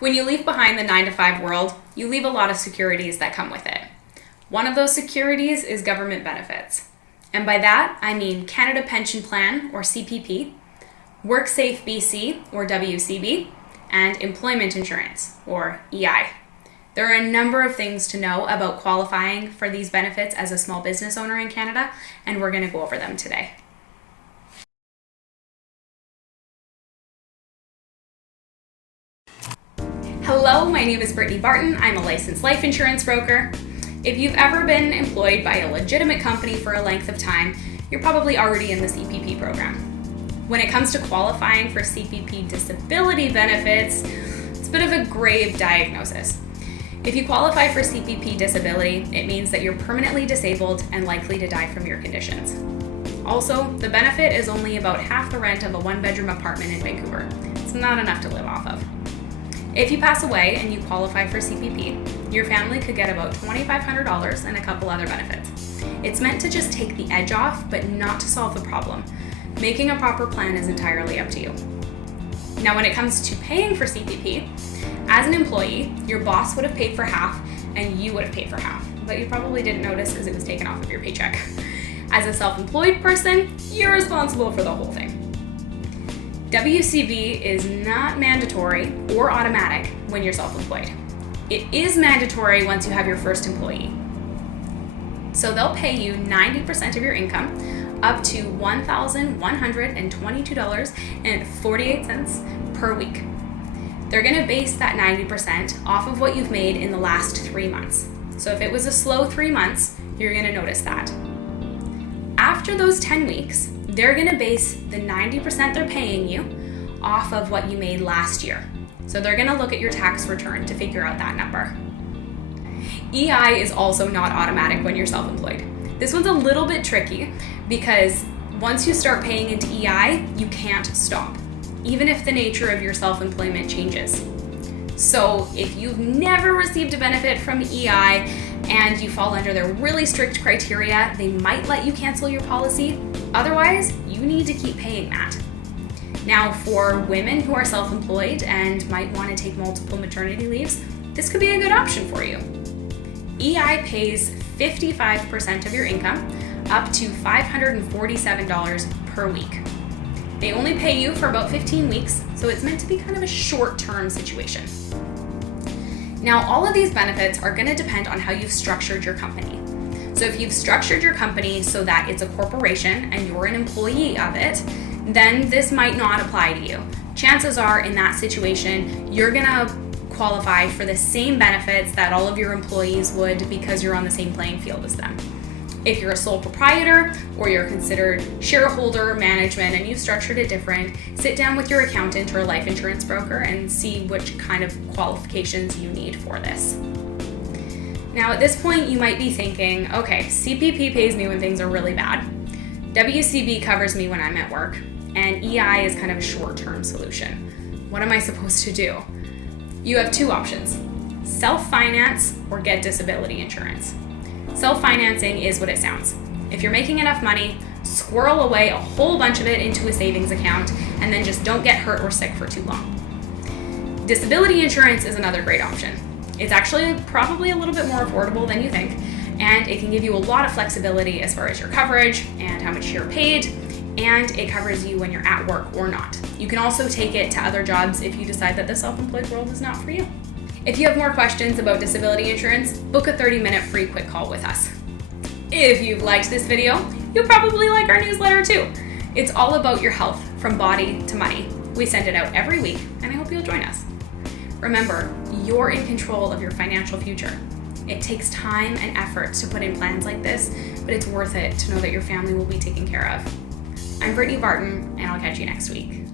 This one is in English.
When you leave behind the 9-to-5 world, you leave a lot of securities that come with it. One of those securities is government benefits. And by that, I mean Canada Pension Plan, or CPP, WorkSafe BC, or WCB, and employment insurance, or EI. There are a number of things to know about qualifying for these benefits as a small business owner in Canada, and we're going to go over them today. Hello, my name is Brittany Barton. I'm a licensed life insurance broker. If you've ever been employed by a legitimate company for a length of time, you're probably already in the CPP program. When it comes to qualifying for CPP disability benefits, it's a bit of a grave diagnosis. If you qualify for CPP disability, it means that you're permanently disabled and likely to die from your conditions. Also, the benefit is only about half the rent of a one-bedroom apartment in Vancouver. It's not enough to live off of. If you pass away and you qualify for CPP, your family could get about $2,500 and a couple other benefits. It's meant to just take the edge off, but not to solve the problem. Making a proper plan is entirely up to you. Now, when it comes to paying for CPP, as an employee, your boss would have paid for half and you would have paid for half, but you probably didn't notice because it was taken off of your paycheck. As a self-employed person, you're responsible for the whole thing. WCB is not mandatory or automatic when you're self-employed. It is mandatory once you have your first employee. So they'll pay you 90% of your income, up to $1,122.48 per week. They're going to base that 90% off of what you've made in the last 3 months. So if it was a slow 3 months, you're going to notice that. After those 10 weeks, they're going to base the 90% they're paying you off of what you made last year. So they're going to look at your tax return to figure out that number. EI is also not automatic when you're self-employed. This one's a little bit tricky because once you start paying into EI, you can't stop, even if the nature of your self-employment changes. So if you've never received a benefit from EI and you fall under their really strict criteria, they might let you cancel your policy. Otherwise, you need to keep paying that. Now, for women who are self-employed and might want to take multiple maternity leaves, this could be a good option for you. EI pays 55% of your income, up to $547 per week. They only pay you for about 15 weeks, so it's meant to be kind of a short-term situation. Now, all of these benefits are going to depend on how you've structured your company. So if you've structured your company so that it's a corporation and you're an employee of it, then this might not apply to you. Chances are in that situation, you're going to qualify for the same benefits that all of your employees would because you're on the same playing field as them. If you're a sole proprietor or you're considered shareholder management and you've structured it different, sit down with your accountant or life insurance broker and see which kind of qualifications you need for this. Now, at this point, you might be thinking, okay, CPP pays me when things are really bad. WCB covers me when I'm at work, and EI is kind of a short-term solution. What am I supposed to do? You have two options: self-finance or get disability insurance. Self-financing is what it sounds. If you're making enough money, squirrel away a whole bunch of it into a savings account and then just don't get hurt or sick for too long. Disability insurance is another great option. It's actually probably a little bit more affordable than you think, and it can give you a lot of flexibility as far as your coverage and how much you're paid, and it covers you when you're at work or not. You can also take it to other jobs if you decide that the self-employed world is not for you. If you have more questions about disability insurance, book a 30-minute free quick call with us. If you've liked this video, you'll probably like our newsletter too. It's all about your health from body to money. We send it out every week, and I hope you'll join us. Remember, you're in control of your financial future. It takes time and effort to put in plans like this, but it's worth it to know that your family will be taken care of. I'm Brittany Barton, and I'll catch you next week.